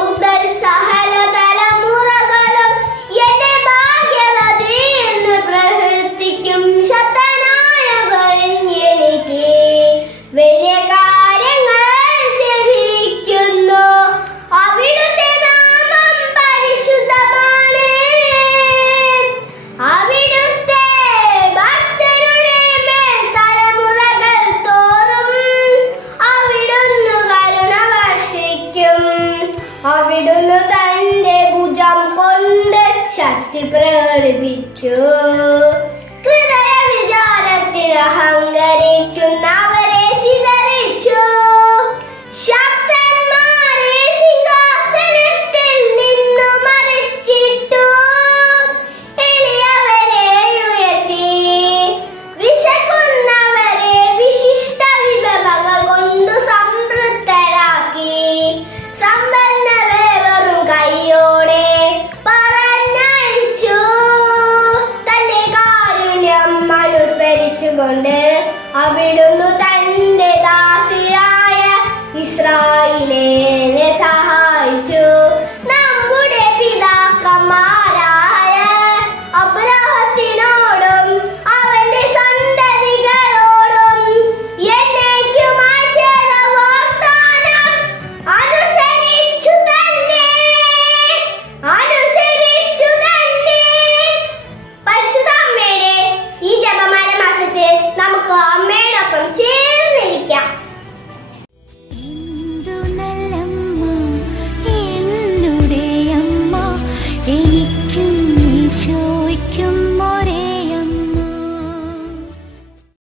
മുതൽ സഹല തലമുറകളും എന്നെ ഭാഗ്യവതി എന്ന് പ്രവർത്തിക്കും ശക്തനായവൻ എനിക്ക് വലിയ കാര്യങ്ങൾ ചെയ്തിരിക്കുന്നു. അവിടുത്തെ നാമം പരിശുദ്ധമാണ്. അവിടുത്തെ ഭക്തരുടെ മേൽ തലമുറകൾ തോറും അവിടുന്ന് കരുണ വർഷിക്കും. അവിടുന്ന് തന്റെ ഭുജം കൊണ്ട് ശക്തി പ്രകടിപ്പിച്ചു. ഹൃദയ വിചാരത്തിൽ അഹങ്കരിക്കുന്നവരെ ചിതറിച്ചു. ശക്തന്മാരെ സിംഹാസനത്തിൽ നിന്നു മറിച്ചിട്ടു. എളിയവരെ ഉയർത്തി. വിശക്കുന്നവരെ വിശിഷ്ട വിഭവങ്ങൾ കൊണ്ട് സംതൃപ്തരാക്കി. സമ്പന്നരെ വെറും കൈയോടെ പറഞ്ഞയച്ചു. തന്റെ കാരുണ്യം അനുസ്മരിച്ചുകൊണ്ട് അവിടുന്ന് തന്റെ ദാസിയായ ഇസ്രായേലിനെ